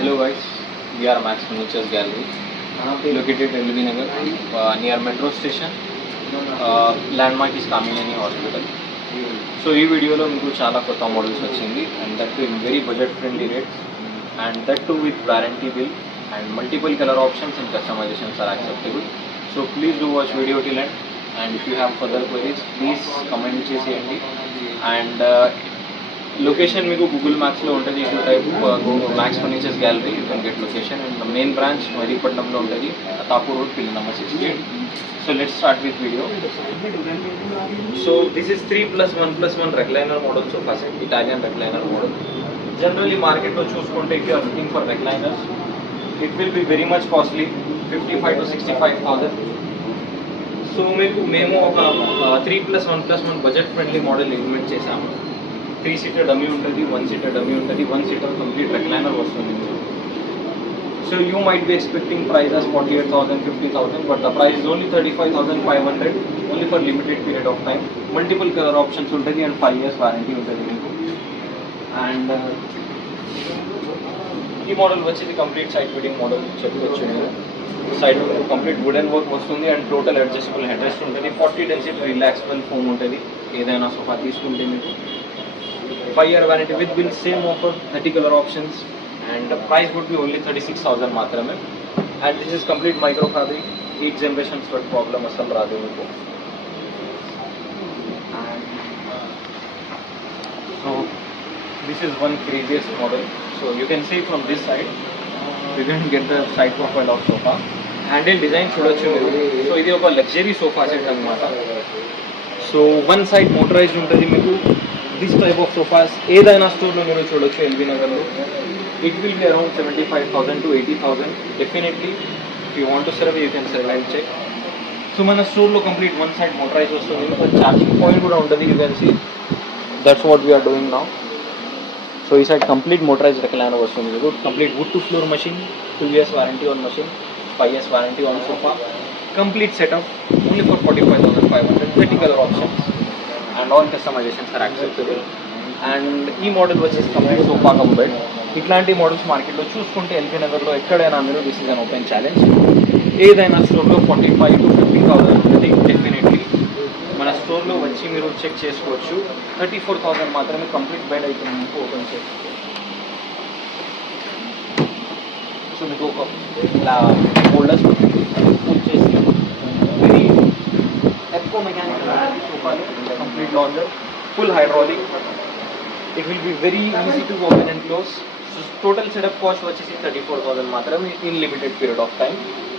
Hello guys, we are Max Furniture's Gallery, located at LB Nagar, uh, near metro station. Landmark is Kaminani Hospital. So ఈ వీడియోలో మీకు చాలా కొత్త models వచ్చింది and that in very budget friendly rates and that to with warranty bill and multiple colour options and customizations are acceptable so please do watch video till and and if you have further queries please comment చేసేయండి. And location మీకు Google మ్యాప్స్లో ఉంటుంది if you type Max furnitures gallery you can get location and main branch మరీపట్నంలో ఉంటుంది Tapur road pillar number sixty eight so let start with video so this is three plus one plus one recliner model sofa set Italian recliner model generally మార్కెట్లో చూసుకుంటే if you're looking for recliners it will be very much costly fifty five to sixty five thousand so మీకు మేము ఒక three plus one plus one budget friendly model implement చేసాము three seater dummy ఉంటుంది one seater dummy ఉంటుంది one seater complete recliner వస్తుంది. మీకు so you might be expecting prices forty eight thousand fifty thousand but the price is only thirty five thousand five hundred only for limited period of time multiple colour options ఉంటుంది and five years warranty ఉంటుంది మీకు. And ఈ model వచ్చేది complete side fitting model చెప్పుకోవచ్చు మీరు side complete wooden work వస్తుంది and total adjustable head rest ఉంటుంది. Forty density relaxable foam ఉంటుంది. ఏదైనా సోఫా తీసుకుంటే మీకు. five year warranty with bill same offer thirty colour options and price would be only thirty six thousand మాత్రమే and this is complete micro fabric eight generation sweat problem అసలు రాదు మీకు so this is one craziest model so you can see from this side you can get the side profile of sofa handle design చూడొచ్చు మీరు so ఇది ఒక luxury sofa set అనమాట so one side motorised ఉంటుంది మీకు this type of sofas ఏదైనా స్టోర్లో మీరు చూడొచ్చు ఎల్బీ నగర్లో it will be around seventy five thousand to eighty thousand definitely you want to serve you can serve and check so మన స్టోర్లో కంప్లీట్ వన్ సైడ్ మోటరైజ్ వస్తుంది. ఛార్జింగ్ పాయింట్ కూడా ఉంటుంది you can see that's what we're doing now so ఈ side complete motorise recliner వస్తుంది. మీకు complete wood to floor machine two years warranty on machine five years warranty on sofa complete setup only for forty five thousand five hundred thirty colour option and all customisations are acceptable and ఈ model వచ్చేసి complete sofa come bed ఇట్లాంటి models మార్కెట్లో చూసుకుంటే LB నగర్లో ఎక్కడైనా మీరు this is an open challenge ఏదైనా స్టోర్లో forty five to fifty thousand ఉంటుంది డెఫినెట్లీ మన స్టోర్లో వచ్చి మీరు చెక్ చేసుకోవచ్చు. థర్టీ ఫోర్ థౌసండ్ మాత్రమే కంప్లీట్ బెడ్ అవుతుంది మీకు ఓపెన్ చేసుకోవచ్చు సో మీకు ఒక ఇలా ఫోల్డర్స్ పూల్ చేసి ఎక్కువ మెకానికల్ సోఫాలు complete lounger full hydraulic it will be very easy to open and close total setup cost వచ్చేసి థర్టీ ఫోర్ థౌసండ్ మాత్రమే in limited period of time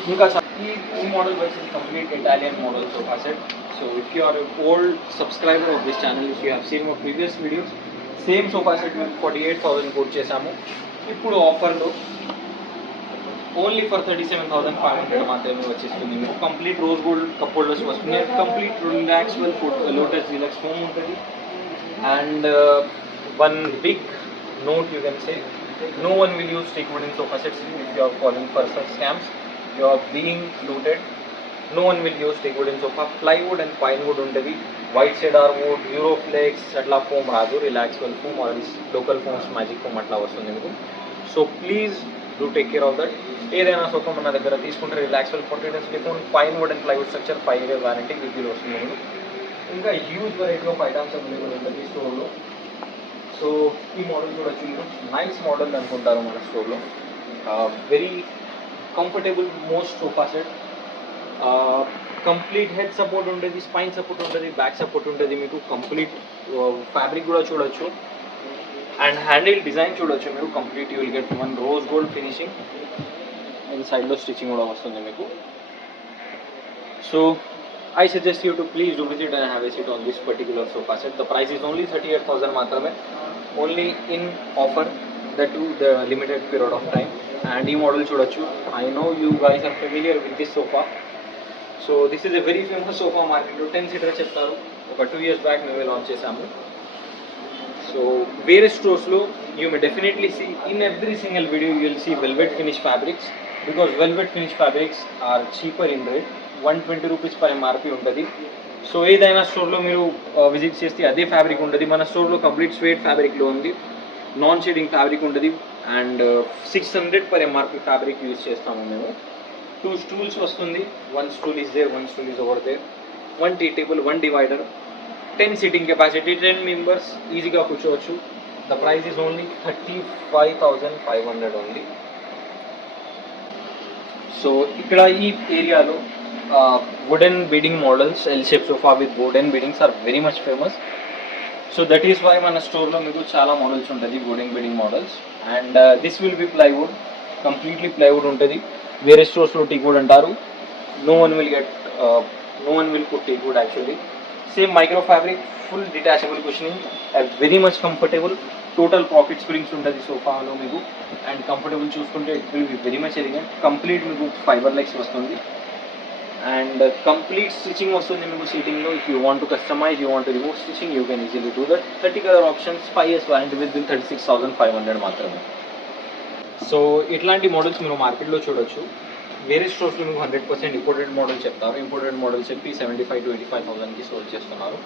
ఇంకా చా- ఈ ఈ మోడల్ వచ్చేసి complete Italian model sofa set so if you are old subscriber of this channel if you have seen my previous videos same sofa set మేము forty eight thousand quote చేశాము ఇప్పుడు ఆఫర్లో only for thirty seven thousand five hundred మాత్రమే వచ్చేస్తుంది మీకు complete rose gold cup holders వస్తుంది complete Relaxwell food Lotus relax home ఉంటుంది and one big note you can say no one will use stick wooden sofa sets if you are falling for such scams. You are being looted. No one will use stick wooden sofa plywood and pine wood ఉంటుంది white cedar wood Euroflex అట్లా foam రాదు Relaxwell foam or local foams magic foam అట్లా వస్తుంది మీకు so please do take care of that ఏదైనా సుఖం మన దగ్గర తీసుకుంటే Relaxwell forty days phone pine wood and plywood structure five year warranty with వస్తుంది ఇంకా huge variety of items available ఉంటుంది స్టోర్లో సో ఈ మోడల్ కూడా వచ్చింది నైస్ మోడల్ అనుకుంటారు మన స్టోర్లో very comfortable most sofa set complete head support ఉంటుంది స్పైన్ సపోర్ట్ ఉంటుంది బ్యాక్ సపోర్ట్ ఉంటుంది మీకు కంప్లీట్ ఫ్యాబ్రిక్ కూడా చూడొచ్చు. అండ్ హ్యాండిల్ డిజైన్ చూడొచ్చు మీరు. Complete will get one rose gold finishing and సైడ్లో స్టిచ్చింగ్ కూడా వస్తుంది మీకు. So I suggest you to please and have and seat on this on this particular sofa set. The price is only 38,000 మాత్రమే. Only in offer the to the limited period of time and ఈ model చూడొచ్చు. I know you guys are familiar with this sofa so this is a very famous sofa మార్కెట్లో ten seater చెప్తారు. ఒక two years back మేమే launch చేశాము. So వేరే స్టోర్స్లో you may definitely see in every single video you will see velvet finish fabrics because velvet finish fabrics are cheaper in rate one twenty rupees per MRP ఉంటుంది. So ఏదైనా స్టోర్లో మీరు visit చేస్తే అదే fabric ఉంటుంది. మన స్టోర్లో కంప్లీట్ స్వేట్ ఫ్యాబ్రిక్లో ఉంది. నాన్ షేడింగ్ ఫ్యాబ్రిక్ ఉంటుంది and six hundred per MRP fabric use చేస్తాము మేము. టూ స్టూల్స్ వస్తుంది. One stool is there one stool is over there one tea table one divider ten seating capacity ten members ఈజీగా కూర్చోవచ్చు. The price is only thirty five thousand five hundred only so ఇక్కడ ఈ ఏరియాలో wooden beading models L shape sofa with wooden beadings are very much famous so that is why మన స్టోర్లో మీకు చాలా models ఉంటుంది wooden beading models and this will be plywood completely plywood ఉంటుంది. వేరే స్టోర్స్లో టీ వుడ్ అంటారు. No one will get no one will cut tea wood actually same micro fabric full detachable cushioning very much comfortable total pockets springs ఉంటుంది సోఫాలో మీకు. And comfortable చూసుకుంటే it will be very much elegant complete మీకు fibre legs వస్తుంది. And complete stitching వస్తుంది మీకు సీటింగ్లో if you want to customise you want remove stitching you can easily do that thirty colour options five years warranty with been thirty six thousand five hundred మాత్రమే. So ఇట్లాంటి models మీరు మార్కెట్లో చూడొచ్చు. వేరే స్టోర్స్లో మీకు హండ్రెడ్ పర్సెంట్ ఇంపోర్టెడ్ మోడల్ చెప్తారు. Imported model చెప్పి seventy five to eighty five థౌసండ్కి soul చేస్తున్నారు.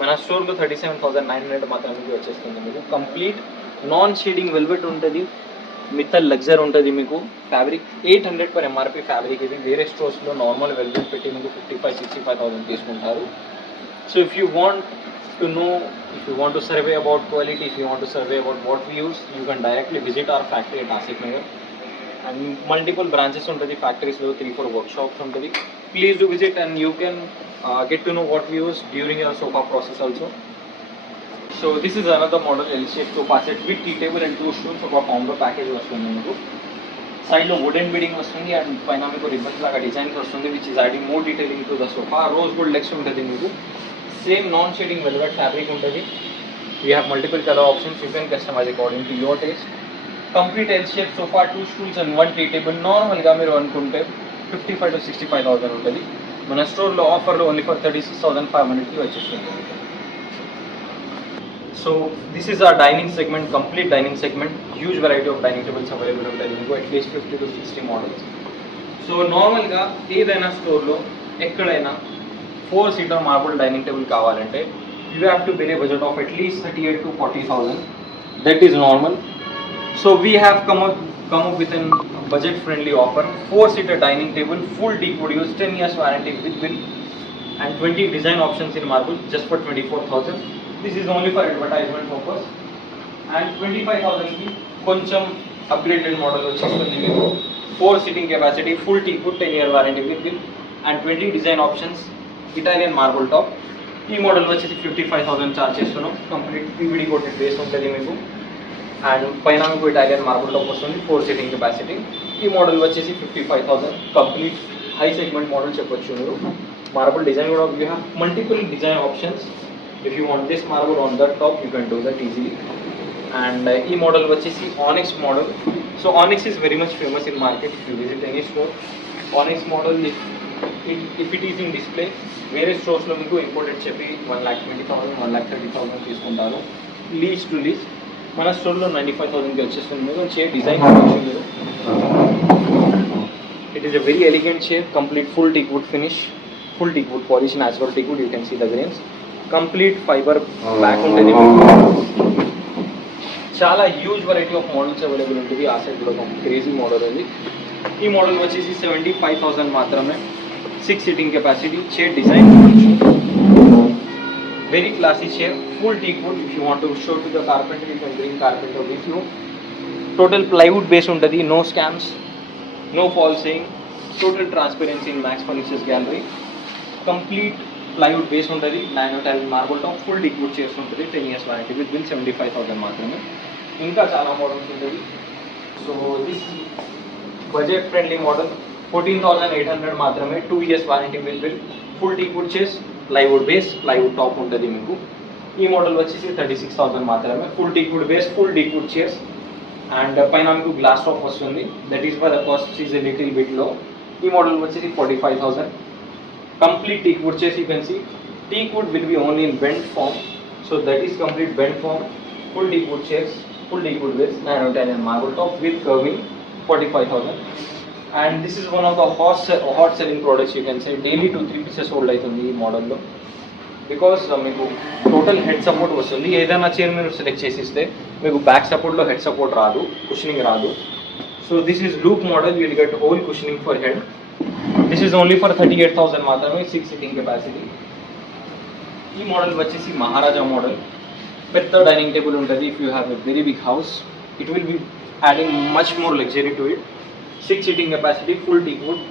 మన స్టోర్లో thirty seven thousand nine hundred మాత్రమే వచ్చేస్తుంది మీకు. కంప్లీట్ నాన్ షేడింగ్ వెల్వెట్ ఉంటుంది. మిత్తల్ లగ్జర్ ఉంటుంది మీకు. Fabric eight hundred per MRP fabric ఇది. వేరే స్టోర్స్లో నార్మల్ వెల్వెట్ పెట్టి మీకు fifty five sixty five thousand తీసుకుంటారు so if you want to know if you want to survey about quality if you want survey about what we use you can directly visit our factory at Asif Nagar and multiple branches ఉంటుంది ఫ్యాక్టరీస్లో three four workshops ఉంటుంది please do visit and you can get to know what use during your sofa process also so this is another model L shape sofa set with tea table and two stools ఒక combo package వస్తుంది మీకు సైడ్లో wooden beading వస్తుంది and పైన మీకు ribbons లాగా designs వస్తుంది which is adding more detailing to the sofa rose gold legs ఉంటుంది మీకు same non shading velvet fabric ఉంటుంది you have multiple colour options you can customise according to your taste complete L shape sofa two stools and one tea table నార్మల్గా మీరు అనుకుంటే fifty five to sixty five thousand ఉంటుంది మన స్టోర్లో ఆఫర్లో only for thirty six thousand five హండ్రెడ్కి వచ్చేస్తుంది. So this is a dining segment complete dining segment huge variety of dining tables available ఉంటాయి. మీకు at least fifty to sixty models so నార్మల్గా ఏదైనా స్టోర్లో ఎక్కడైనా four seater marble dining table కావాలంటే you have to bear budget of at least thirty eight to forty thousand that is normal so we have come up come up with a budget friendly offer four seater dining table full deep wood use 10 years warranty with bill and 20 design options in marble just for 24000 this is only for advertisement purpose and 25000 కి కొంచెం upgraded model వచ్చేస్తుంది మీకు four sitting capacity full teak wood ten year warranty with bill and twenty design options Italian marble top ఈ model వచ్చేసి fifty five thousand charge చేస్తున్నాం complete PVD coated base ఉంటుంది మీకు and పైన మీకు ఇటాలియన్ మార్బుల్ టాప్ వస్తుంది four seating capacity ఈ model వచ్చేసి fifty five thousand complete high segment model చెప్పొచ్చు మీరు. మార్బుల్ డిజైన్ కూడా you have multiple design options if you want this marble on that top you can do that easily and ఈ model వచ్చేసి onyx model so onyx is very much famous in market if you visit any store onyx model if it is in display వేరే స్టోర్స్లో మీకు imported చెప్పి one lakh twenty thousand one lakh thirty thousand తీసుకుంటారు. Lease to lease మన స్టోర్లో ninety five థౌసండ్కి వచ్చేస్తుంది. మీరు chair design it is a very elegant chair complete full teak wood finish full teak wood polish natural teak wood you can see the grains complete fibre back ఉంటుంది. మీకు. చాలా huge variety of models available ఉంటుంది. ఆ సైడ్లో crazy model ఉంది. ఈ model వచ్చేసి seventy five thousand మాత్రమే. Six seating capacity chair design very classy chair full teak wood if you want to show to the carpenter you can bring carpenter with you total plywood base ఉంటుంది no scams no fall saying total transparency in max furnitures gallery complete plywood base ఉంటుంది nine ten marble top full liquid చేస్తుంటుంది ten years warranty with bill seventy five thousand మాత్రమే ఇంకా చాలా models ఉంటుంది so this budget friendly model fourteen thousand eight hundred మాత్రమే two years warranty with bill full teakwood చేస్ plywood base plywood top ఉంటుంది మీకు. ఈ మోడల్ వచ్చేసి థర్టీ సిక్స్ థౌసండ్ మాత్రమే. Full teakwood base full teakwood chairs and పైన మీకు glass top వస్తుంది. That is for the cost is little బిట్లో ఈ మోడల్ వచ్చేసి forty five thousand complete teak wood చేసి you can see teak wood will be only in bend form so that is complete bend form full teak wood chairs full teak wood base nine Italian marble top with curving forty five thousand and this is one of the hot hot selling products you can say daily two three pieces hold అవుతుంది ఈ మోడల్లో because మీకు total head support వస్తుంది. ఏదైనా chair మీరు select చేసిస్తే మీకు back సపోర్ట్లో హెడ్ సపోర్ట్ రాదు కుషనింగ్ రాదు. So this is loop model will get whole cushioning for head this is only for thirty eight thousand మాత్రమే సిక్స్ సిట్టింగ్ కెపాసిటీ ఈ మోడల్ వచ్చేసి మహారాజా మోడల్ పెద్ద డైనింగ్ టేబుల్ ఉంటుంది. If you have a very big house it will be adding much more luxury to it six sitting capacity full teak wood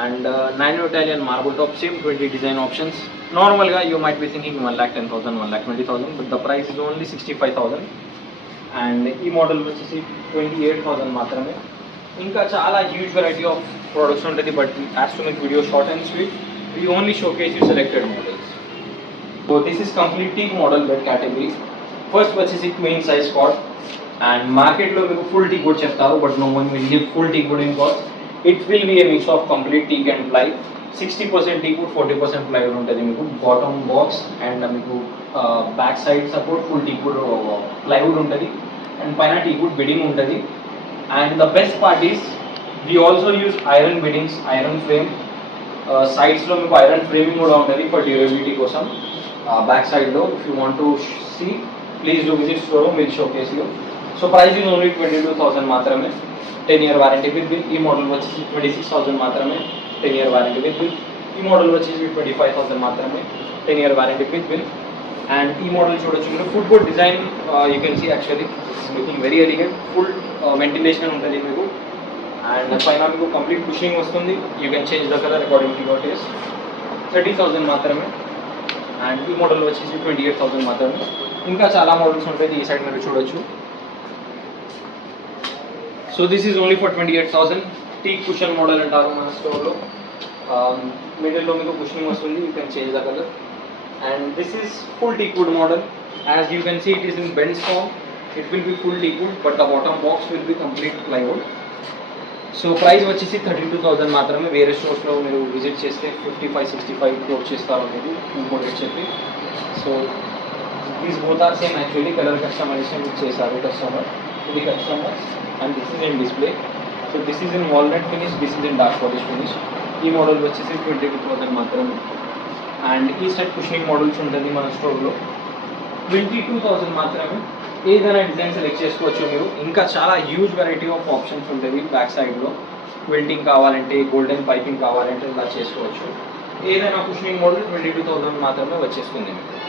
and nine Italian marble top same twenty design options నార్మల్గా you might be thinking one lakh ten thousand one lakh twenty thousand but the price is only sixty five thousand and ఈ model వచ్చేసి twenty eight thousand మాత్రమే ఇంకా చాలా huge variety of products ఉంటుంది but as to make video short and sweet we only showcase you selected models so this is complete teak model bed category first వచ్చేసి queen size cot and మార్కెట్లో మీకు full teak కూడా చెప్తారు but no one will give full teak కూడా in cost it will be a mix of complete teak and ply sixty percent teak కూడా forty percent ply ఉంటుంది మీకు. Bottom box and మీకు back side support full teak కూడా plywood ఉంటుంది. And పైన teak కూడా beading ఉంటుంది. And the best part is we also use iron beadings iron frame సైడ్స్లో మీకు ఐరన్ ఫ్రేమింగ్ కూడా ఉంటుంది ఫర్ డ్యూరబిలిటీ కోసం. బ్యాక్ సైడ్లో if you want to see please do visit store మీ షో కేసులో so price is only twenty two thousand మాత్రమే. Ten year warranty with bill ఈ model వచ్చేసి ట్వంటీ సిక్స్ థౌసండ్ మాత్రమే. Ten year warranty with bill ఈ model వచ్చేసి twenty five thousand మాత్రమే. Ten year warranty with bill and ఈ model చూడొచ్చు మీరు foot board design you can see actually looking very elegant full ventilation ఉంటుంది మీకు. And పైన మీకు కంప్లీట్ కుషింగ్ వస్తుంది. You can change the colour according to your taste thirty thousand మాత్రమే. And ఈ మోడల్ వచ్చేసి ట్వంటీ ఎయిట్ థౌసండ్ మాత్రమే. ఇంకా చాలా మోడల్స్ ఉంటాయి. ఈ సైడ్ మీరు చూడొచ్చు. So this is only for twenty eight thousand T cushion model అంటారు మన స్టోర్లో మిడిల్లో మీకు కుషనింగ్ వస్తుంది. You can change the colour and this is full teak wood model as you can see it is in bench form it will be full teak wood but the bottom box will be complete plywood so price వచ్చేసి thirty two thousand మాత్రమే. వేరే స్టోర్స్లో మీరు visit చేస్తే fifty five sixty five close చేస్తారు అనేది ఇంకోటి చెప్పి. So these both are same actually colour customization చేశారు కస్టమర్ ఇది customer and this is in display so this is in walnut finish this is in dark polish finish ఈ model వచ్చేసి twenty two thousand మాత్రమే. And ఈ set cushioning models ఉంటుంది మన స్టోర్లో twenty two thousand మాత్రమే. ఏదైనా డిజైన్ సెలెక్ట్ చేసుకోవచ్చు మీరు. ఇంకా చాలా హ్యూజ్ వెరైటీ ఆఫ్ ఆప్షన్స్ ఉంటాయి బ్యాక్ సైడ్లో వెల్డింగ్ కావాలంటే గోల్డెన్ పైపింగ్ కావాలంటే ఇలా చేసుకోవచ్చు. ఏదైనా cushioning model twenty two thousand మాత్రమే వచ్చేస్తుంది మీకు.